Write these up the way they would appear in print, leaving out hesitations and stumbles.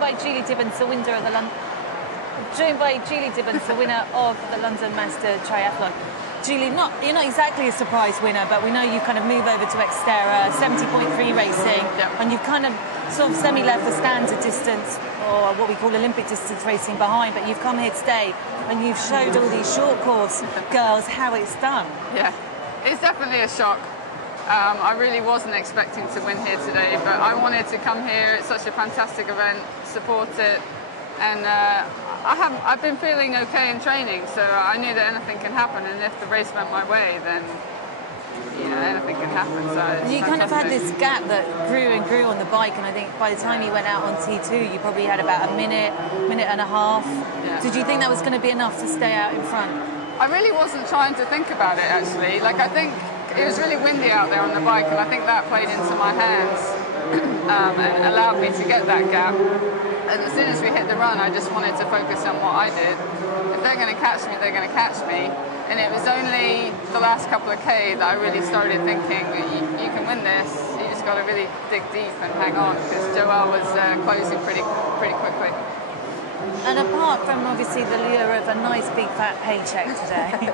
by Julie Dibens, the winner of the London Master Triathlon. Julie, you're not exactly a surprise winner, but we know you kind of move over to Xterra, 70.3 racing, and you've kind of sort of semi-left the standard distance, or what we call Olympic distance racing behind, but you've come here today and you've showed all these short course girls how it's done. Yeah, it's definitely a shock. I really wasn't expecting to win here today, but I wanted to come here. It's such a fantastic event, support it, and I've been feeling okay in training, so I knew that anything can happen, and if the race went my way, then anything can happen. So you kind of had this gap that grew and grew on the bike, and I think by the time you went out on T2, you probably had about a minute and a half. Yeah. Did you think that was going to be enough to stay out in front? I really wasn't trying to think about it, actually. Like, I think it was really windy out there on the bike, and I think that played into my hands and allowed me to get that gap. And as soon as we hit the run, I just wanted to focus on what I did. If they're going to catch me, they're going to catch me. And it was only the last couple of K that I really started thinking, you can win this. You just got to really dig deep and hang on, because Joelle was closing pretty quickly. And apart from obviously the lure of a nice big fat paycheck today,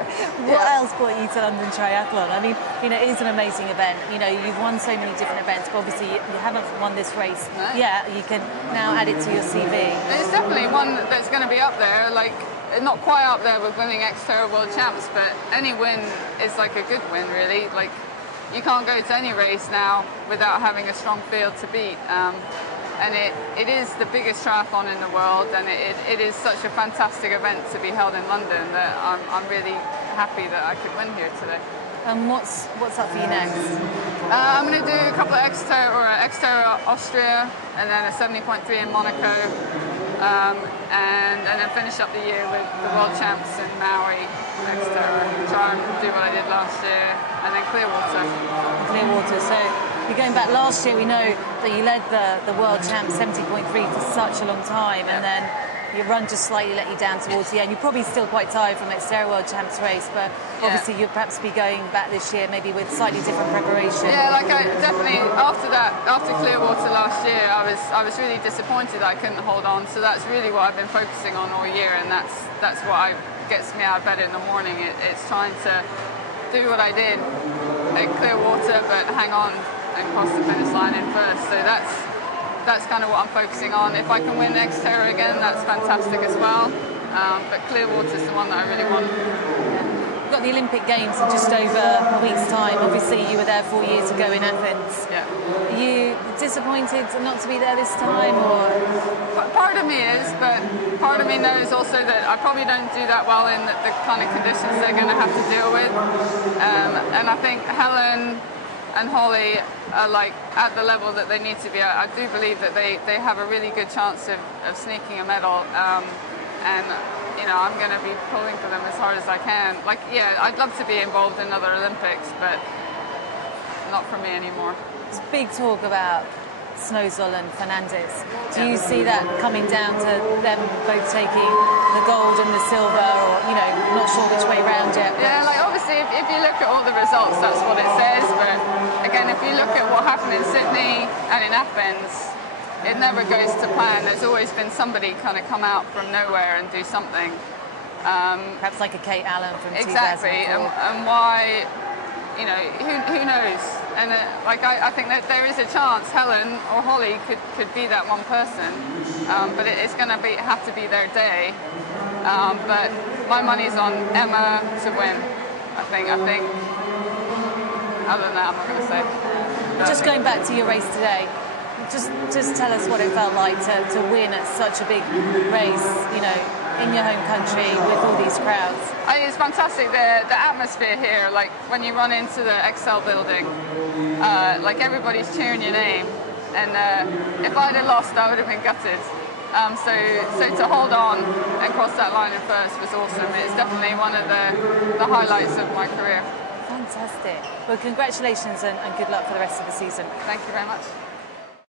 what else brought you to London Triathlon? I mean, it is an amazing event. You've won so many different events, but obviously you haven't won this race. No. Yeah, you can now add it to your CV. It's definitely one that's going to be up there, like not quite up there with winning Xterra World Champs, but any win is like a good win, really. Like, you can't go to any race now without having a strong field to beat. And it is the biggest triathlon in the world, and it is such a fantastic event to be held in London that I'm really happy that I could win here today. And what's up for you next? I'm going to do a couple of Xterra Austria, and then a 70.3 in Monaco, and then finish up the year with the World Champs in Maui, Xterra. Try and do what I did last year, and then Clearwater. Clearwater. So you're going back last year. We know that you led the World Champs 70.3 for such a long time, and then your run just slightly let you down towards the end. You're probably still quite tired from Xterra World Champs race, but obviously you'll perhaps be going back this year maybe with slightly different preparation. Yeah, like I definitely after Clearwater last year, I was really disappointed I couldn't hold on. So that's really what I've been focusing on all year, and that's what gets me out of bed in the morning. It's trying to do what I did at Clearwater, but hang on and cross the finish line in first. So that's kind of what I'm focusing on. If I can win Xterra again, that's fantastic as well. But Clearwater's the one that I really want. We've got the Olympic Games in just over a week's time. Obviously, you were there 4 years ago in Athens. Yeah. Are you disappointed not to be there this time, or? Part of me is, but part of me knows also that I probably don't do that well in the kind of conditions they're going to have to deal with. And I think Helen and Holly are like at the level that they need to be at. I do believe that they have a really good chance of sneaking a medal, and I'm going to be pulling for them as hard as I can. Like, yeah, I'd love to be involved in other Olympics, but not for me anymore. There's big talk about Snowzol and Fernandez. Do you see that coming down to them both taking the gold and the silver, or not sure which way round yet? Yeah, like obviously if you look at all the results, that's what it says. But again, if you look at what happened in Sydney and in Athens, it never goes to plan. There's always been somebody kind of come out from nowhere and do something. Perhaps like a Kate Allen from 2004. Exactly, and why? Who knows? And I think that there is a chance Helen or Holly could be that one person, but it's going to have to be their day. But my money's on Emma to win. I think. Other than that, I'm not going to say. Just going back to your race today, just tell us what it felt like to win at such a big race, in your home country with all these crowds. It's fantastic. The atmosphere here, like when you run into the Excel building, like everybody's cheering your name. And if I'd have lost, I would have been gutted. So to hold on and cross that line in first was awesome. It's definitely one of the highlights of my career. Fantastic. Well, congratulations and good luck for the rest of the season. Thank you very much.